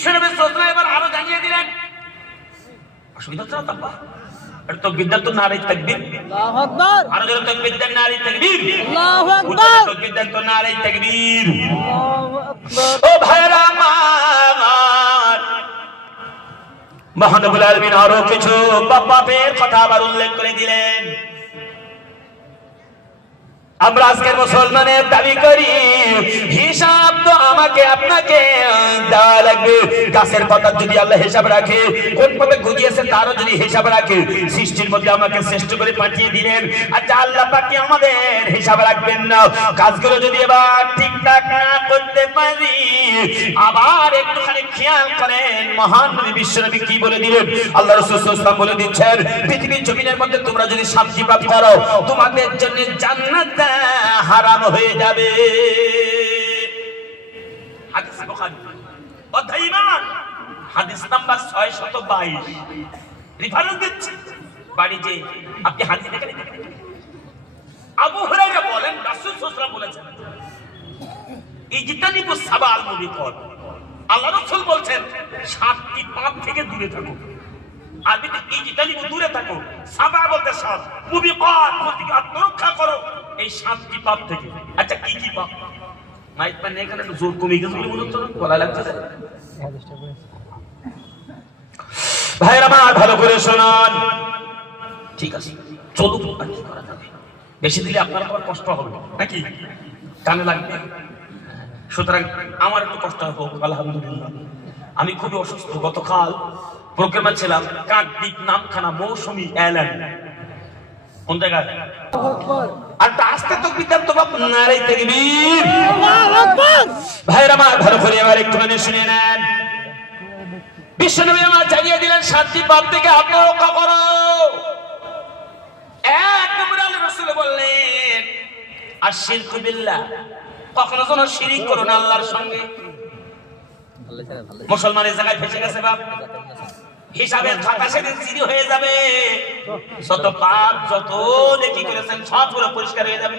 বিশ্বনবী সাল্লাল্লাহু আলাইহি ওয়াসাল্লাম এবার আরো জানিয়ে দিলেন, অসুবিধা হচ্ছে না তো আব্বা? এটা তো বিদ্যাত নারী তাকবীর, আল্লাহু আকবার। আর যারা তাকবীর দেন নারী তাকবীর, আল্লাহু আকবার। তাকবীর দেন তো নারী তাকবীর, আল্লাহু আকবার। ও ভাইরা আমার, মহানবুল আলামিন আরো কিছু পাপের কথা আবার উল্লেখ করে দিলেন। আমরা আজকের মুসলমানের দাবি করি হিসাব তো আমাকে আপনাকে দেওয়া লাগবে। গাছের পাতা যদি আল্লাহ হিসাব রাখে, কোন ভাবে গজিয়েছে তারও যদি হিসাব রাখে, সৃষ্টির মধ্যে আমাকে শ্রেষ্ঠ করে পাঠিয়ে দিলেন, আর আল্লাহ পাকি আমাদের হিসাব রাখবেন না। কাজগুলো যদি এবার ঠিকঠাক না করতে পারি, আবার একটুখানি খেয়াল করেন মহান নবী বিশ্বনবী কি বলে দিলেন। আল্লাহ রাসূল সাল্লাল্লাহু আলাইহি ওয়াসাল্লাম বলে দিচ্ছেন, পৃথিবীর জমিনের মধ্যে তোমরা যদি শান্তি পাপ করো, তোমাদের জন্য জান্নাত হারাম হয়ে যাবে। হাদিস বুখারী অধ্যায় ঈমান হাদিস নাম্বার 622 রেফারেন্স দিচ্ছে। বাড়ি যে আপনি হাদিস দেখেন, আবু হুরায়রা বলেন রাসূল সাল্লাল্লাহু আলাইহি ওয়াসাল্লাম বলেছেন, ইজতানিবু সাবাল মুবিকাত। আল্লাহ রাসূল বলছেন 7টি পাপ থেকে দূরে থাকো। আরবিতে ইজতানিবু দূরে থাকো, সাবা বলতে 7, মুবিকাত বলতে আত্মরক্ষা করো এই 7টি পাপ থেকে। আচ্ছা কি কি পাপ? মাইক মানে এখানে একটু জোর কমে গেছে বলে মনে হচ্ছে, বলা লাগছে। ভাইরা আমার ভালো করে শুনুন, ঠিক আছে চলুন, আর কি করা যাবে? বেশি দিলে আপনার আবার কষ্ট হবে নাকি, কানে লাগবে। সুতরাং আমার একটু কষ্ট হোক, আলহামদুলিল্লাহ। আমি খুবই অসুস্থ, গতকাল প্রোগ্রামে ছিলাম কাকদ্বীপ নামখানা মৌসুমী এয়ারলাইন, কোন জায়গায়? আর আসতে তো বিদ্যান্ত বাপ নারী তাকবীর, আল্লাহু আকবার। ভাইরা আমার ভালো করে এবার একটুখানি শুনে নেন। বিশ্বনবী আমার জানিয়ে দিলেন 7টি পাপ থেকে আত্মরক্ষা করো। এক নম্বরে আল্লাহ রাসূল বললেন আশিরকু বিল্লাহ, কখনো যেন শিরিক করো না আল্লাহর সঙ্গে। মুসলমানের জায়গায় ফেসে গেছে বাপ, হিসাবের খাতা সেদিন জিরো হয়ে যাবে। যত পাপ যত নেকি করেছেন সবগুলো পরিষ্কার হয়ে যাবে।